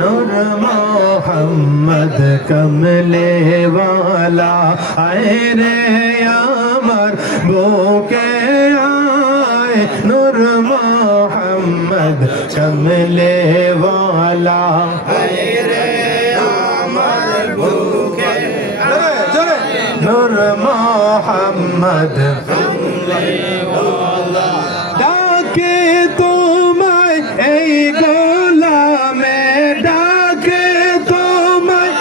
नूर मोहम्मद कमले वाला आए रे अमर बोके आए नूर मोहम्मद कमले वाला आए रे अमर बोके नूर मोहम्मद कमले वाला डाके तुम्हें এই গোলামে ডাকে তোমায়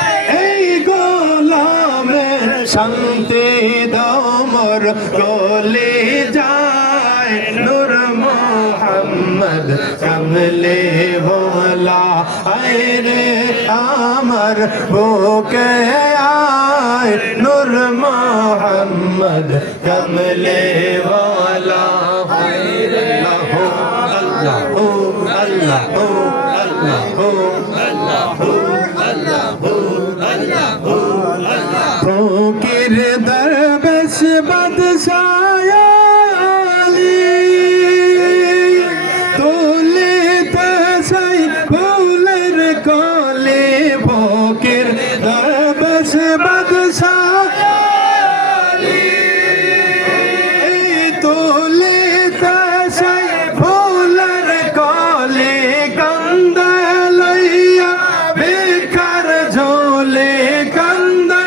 এই গোলামে শান্তি দাও মোর গলে যায় নূর মোহাম্মদ কমলে ওয়ালা আয় রে আমার বুকে আয় নূর মোহাম্মদ কমলে ওয়ালা আয় রে ফকির দরবেশ বাদশাহ আলী তুলিতে সাই ফুলের কলে ফকির দরবেশ বাদশাহ আলী তুলিতে সাই ফুলের কলে কান্দা লইয়া ভিখার ঝোলে কান্দা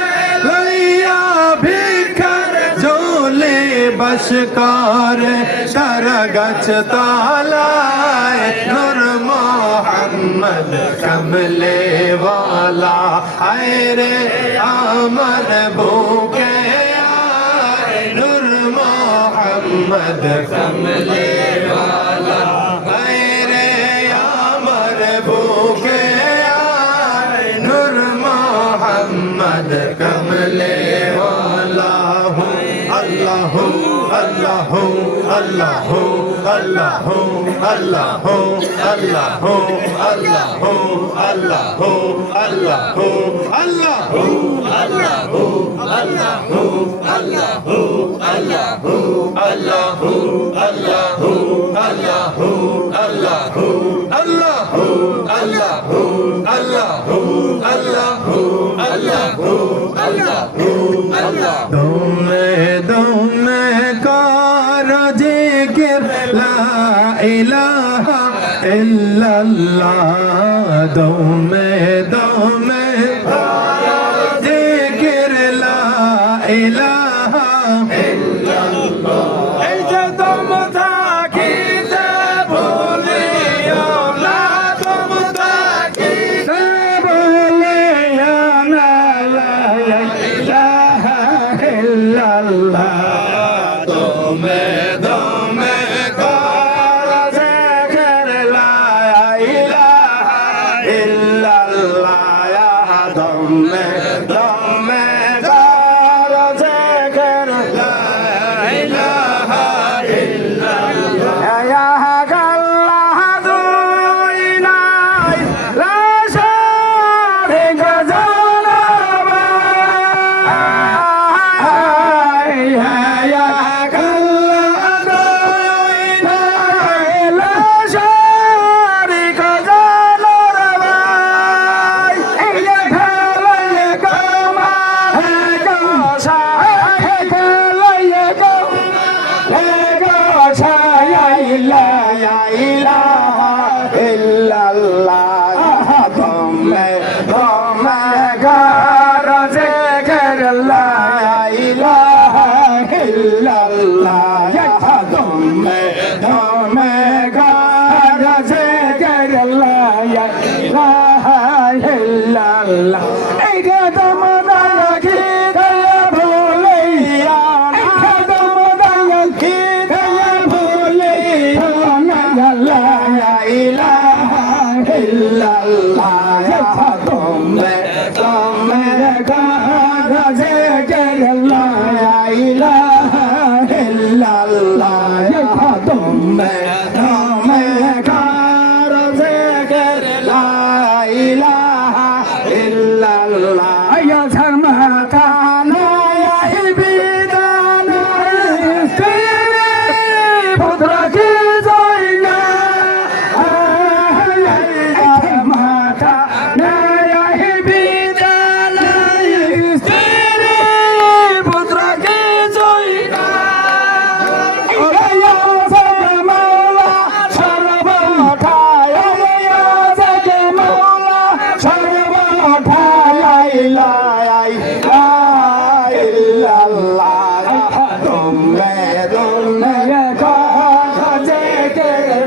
লইয়া ভিখার ঝোলে বস করে সারা গাছ তালায় নূর মোহাম্মদ কমলে वाला आए रे আমার বুকে আয় নূর মোহাম্মদ কমলে वाला आए रे আমার বুকে আয় নূর মোহাম্মদ কমলে वाला अल्लाह अल्लाह अल्लाह अल्लाह अल्लाह अल्लाह अल्लाह अल्लाह अल्लाह अल्लाह दुमे कर जिक्र ला इलाहा इल्लल्लाह दुमे कर जिक्र ला इलाहा इल्लल्लाह এই যে দম থাকিতে ভুলিও না দম থাকিতে ভুলিও না লা ইলাহা ইল্লাল্লাহ দমে দমে কর জিকির লা ইলাহা ইল্লাল্লাহ দমে দমে কর জিকির লা ইলাহা ইল্লাল্লাহ ইয়া আল্লাহ দুই নাই লা শারীক জানাবা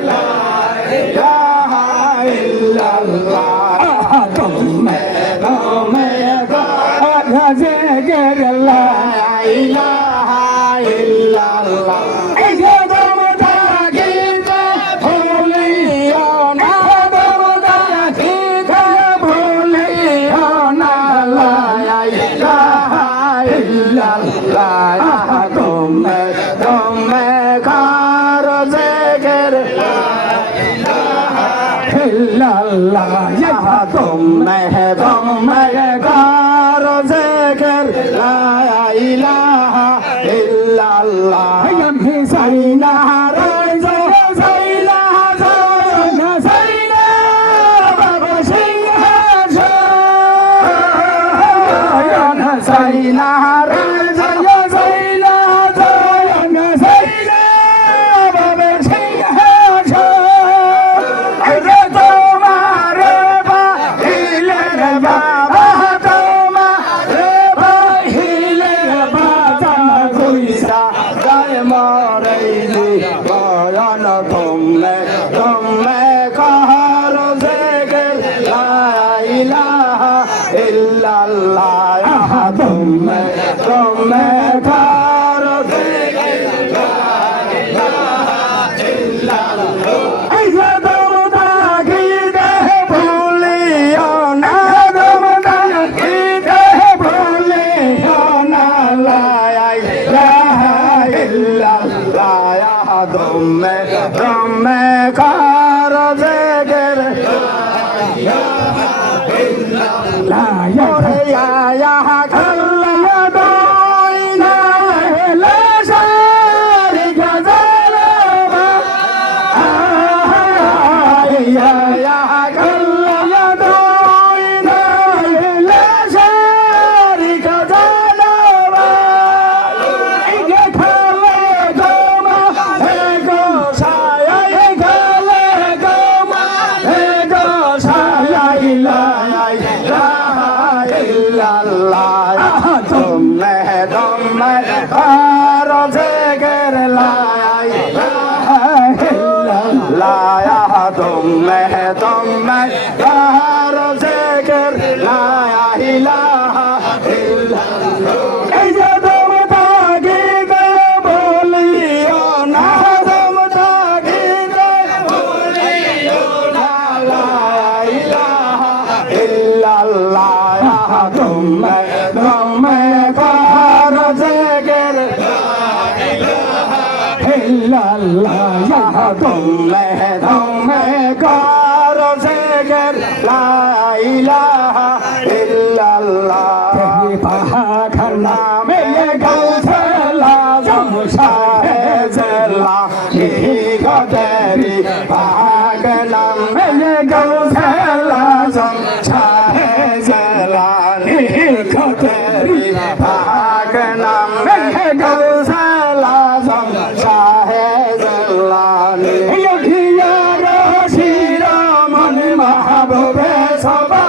লা ইলাহা ইল্লাল্লাহ দমে দমে গারা জিকির লা ইলাহা ইল্লাল্লাহ এই যে দম থাকিতে ভুলিও না দম থাকিতে ভুলিও না লা ইলাহা ইল্লাল্লাহ দমে দমে গারা জিকির লা ইলাহা ইল্লাল্লাহ দমে দমে গারা জিকির লা ইলাহা ইল্লাল্লাহ আমি সাইনা রাজা সাইনা সাইনা সাইনা বাবা সিংহা সাইনা সাইনা রাজা সাইনা সাইনা সাইনা বাবা সিংহা সাইনা তোমার বাহিলে বাবা তোমার বাহিলে বাবা কইসা গায় মরাইলি বয়ান তুমি তুমি কাহার জিকির লা ইলাহা ইল্লাল্লাহ তুমি তুমি কাহার জিকির লা ইলাহা ইল্লাল্লাহ এই যে দম থাকিতে ভুলিও না দম থাকিতে ভুলিও না লা ইলাহা ইল্লাল্লাহ দমে দমে কার জিকির লা ইলাহা ইল্লাল্লাহ দইনা লা শারিকা জালাবা ইয়া ইল্লাল্লাহ দইনা লা শারিকা জালাবা ইয়া খালে গোমা হে গো সায়া হে খালে গোমা হে গো সায়া ইলাহা ইল্লাল্লাহ তুমে তুমে কার জিকির লা ইলাহা ইল্লাল্লাহ তুমে তুমে কার জিকির লা ইলাহা ইল্লাল্লাহ এই যে দম থাকিতে ভুলিও না দম থাকিতে ভুলিও না লা ইলাহা ইল্লাল্লাহ তুমে তুমে কার জিকির লা ইলাহা ইল্লাল্লাহ তুমে তুমে কার জিকির লা ইলাহা ইল্লাল্লাহ পাক নামে গাউছে লাজম শাহে জেলা নিগো তেরি পাক নামে গাউছে লাজম শাহে জেলা নিগো তেরি পাক নামে গাউছে লাজম শাহে জেলা নিগো রশিরা মন মাহবুবে সবা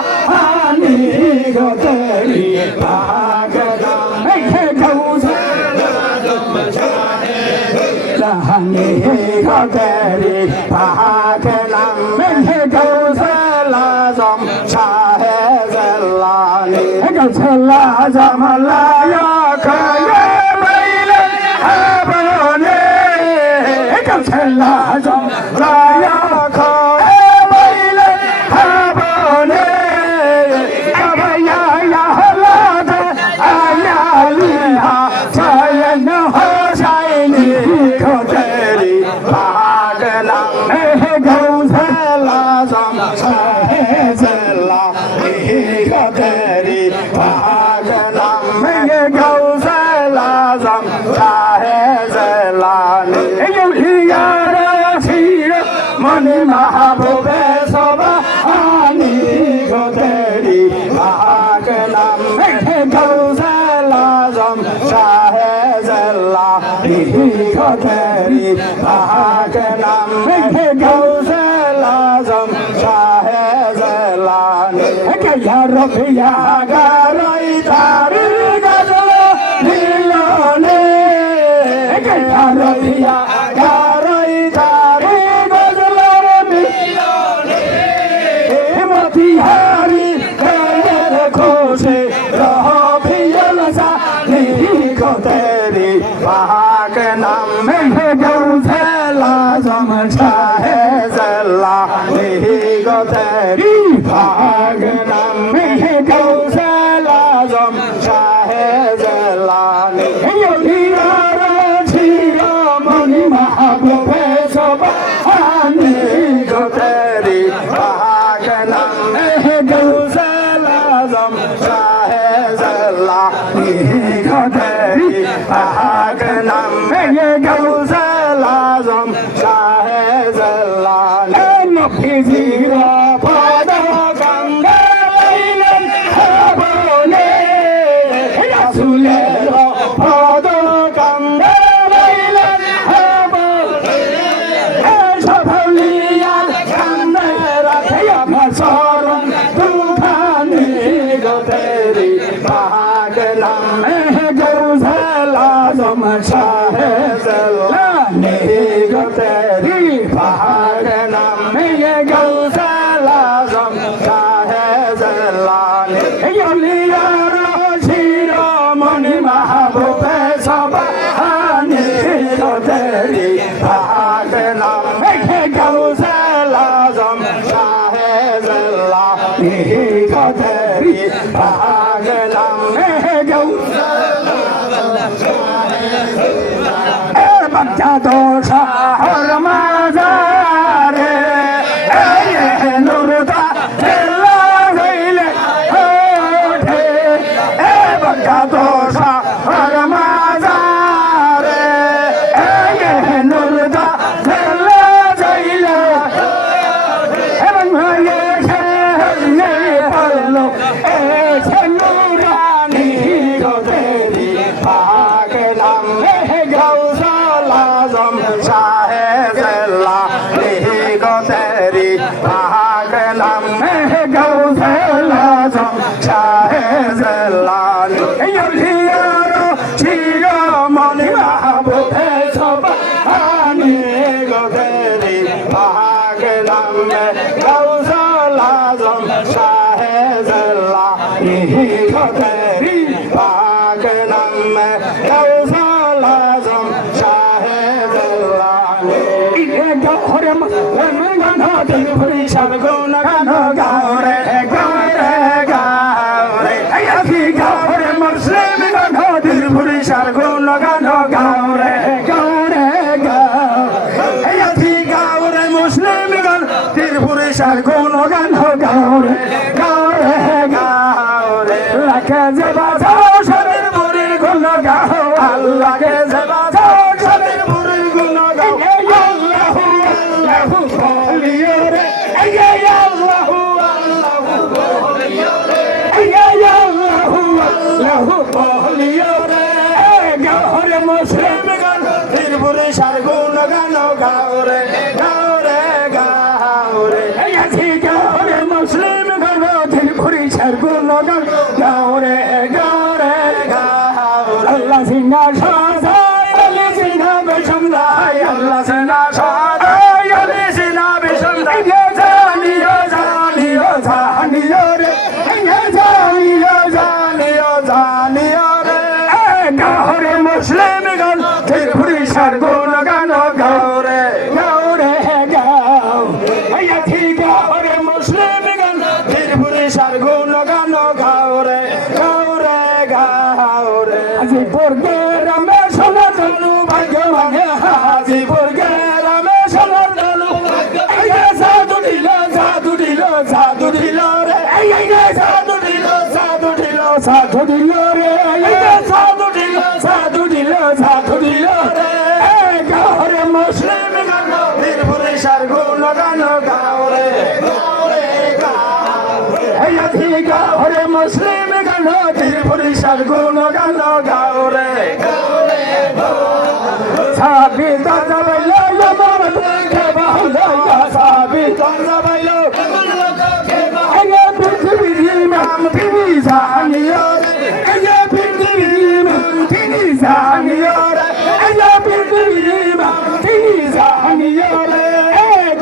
নিগো তেরি পাক নামে গাউছে লাজম শাহে জেলা নিগো তেরি পাক নামে গাউছে লাজম শাহে জেলা গাউছে লাজম লায়া খায়ে বাইলে হাবনে গাউছে লাজম লায়া খায়ে বাইলে হাবনে আবায়া ইয়া লাদ আয়ালিহা সায়ন হোসাইনি খোতেরি পাক নামে গাউছে লাজম শাহে জেলা খোতেরি পাক নামে গাউছে লাজম শাহে জেলা ইয়া রশিদ মনি মাহবুবে সবা নিগো তেরি পাক নামে গাউছে লাজম শাহে জেলা নিগো তেরি পাক নামে গাউছে লাজম শাহে জেলা ইয়া রবিয়া গারাই তারি গজল নীলনে ইয়া রবিয়া গারাই তারি গজল জেলা নিগতেরি ভাগ নামে গৌসেল আজম শাহে জেলা নিহিয়ার শিরোমণি মাহবুবে সুবহানি গতেরি ভাগ নামে গৌসেল আজম শাহে জেলা নিগতেরি ভাগ নামে গৌসেল আজম শাহে জেলা নফিজিরা পদ গঙ্গা লাইলেন বলে রাসূলের পদ গঙ্গা লাইলেন বলে সফলিয়ার কান্নে রাখে আমার চরণ দুখানি গতেরি ভাগ নামে গৌসেল আজম শাহে জেলা নিগতেরি ভাগ নামে গৌসেল আজম শাহে জেলা নিহিয়ার শিরোমণি মাহবুবে সুবহানি গতেরি ভাগ নামে গৌসেল আজম শাহে জেলা নিগতেরি ভাগ নামে গৌসেল বাচ্চা তো শহর মাজারে নুরতা জেলা হইলে ওঠে বাচ্চা তো শহর মাজারে নুরতা জেলা হইলে এবং হয়ে পড়লো এসে নুরানি গতেরি ভাগ নামে গৌসেল আজম শাহে জেলা নিগতেরি ভাগ নামে গৌসেল আজম শাহে জেলা নিহিয়ার শিরোমণি মাহবুবে সুবহানি গতেরি ভাগ নামে গৌসেল আজম শাহে জেলা নিগতেরি ভাগ নামে গৌসেল আজম শাহে জেলা গহরে দিল ভরি সব গুণ গান গাওরে গাওরে গাওরে আয়াকি গহরে মুসলিম গান দিল ভরি সব গুণ গান গাওরে গাওরে গাওরে আয়াকি গাওরে মুসলিম গান দিল ভরি সব গুণ গান গাওরে গাওরে গাওরে লাকে জবা শরীর ভরি গুণ গাও আল্লাহকে জবা শরীর ভরি গুণ গাও মুসলিম গান ত্রিপুরে সারগুণ গান গাওরে গাওরে গাওরে গাওরে মুসলিম গান ত্রিপুরে সারগুণ গান গাওরে গাওরে গাওরে আল্লাহ সিনা সাজায় আল্লাহ সিনা বেশমদায় আল্লাহ সিনা সাজায় আল্লাহ সিনা বেশমদায় জানিও জানিও জানিও রে জানিও জানিও জানিও রে গাওরে মুসলিম গান ত্রিপুরে সারগুণ গান গাওরে গাওরে গাও আয়াতি গাওরে মুসলিম গান ত্রিপুরে সারগুণ গান গাওরে গাওরে গাওরে হাজিপুর গ্রামে সনাতনু ভাগ্যবান হাজিপুর গ্রামে সনাতনু জাদু দিল জাদু দিল জাদু দিল রে জাদু দিল জাদু দিল জাদু দিল রে জাদু দিল জাদু দিল জাদু দিল রে গাওরে মুসলিম গান ত্রিপুরে সারগুণ গান গাওরে গাওরে গাওরে আয়াতি গাওরে মুসলিম গান ত্রিপুরে সারগুণ গান গাওরে গাওরে সাবি দাজাবাইলো আমার কে বাহুলা সাবি দাজাবাইলো আগে পৃথিবীর ইমাম তিনি জানিও আগে পৃথিবীর ইমাম তিনি জানিও আগে পৃথিবীর ইমাম তিনি জানিও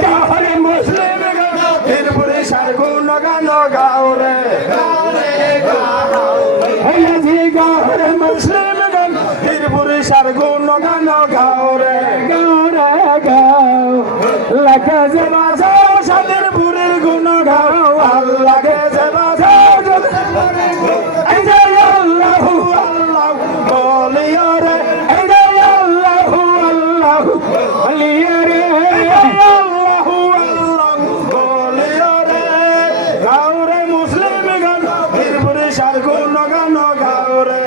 গাওরে মুসলিম গান ত্রিপুরে সারগুণ গান গাওরে গাওরে গাওরে আয়াতি গাওরে মুসলিম গান ত্রিপুরে সারগুণ গান গাওরে গাওরে গাও লাগা বাঁচাও সাদের পুরীর গুণ গাও আল্লাহকে যে বাঁচাও এই যে আল্লাহু আল্লাহু বলিও রে এই যে আল্লাহু আল্লাহু বলিও রে আল্লাহু আল্লাহু বলিও রে গাও রে মুসলিম গান বীরপুরি সার গুণ গান গাও রে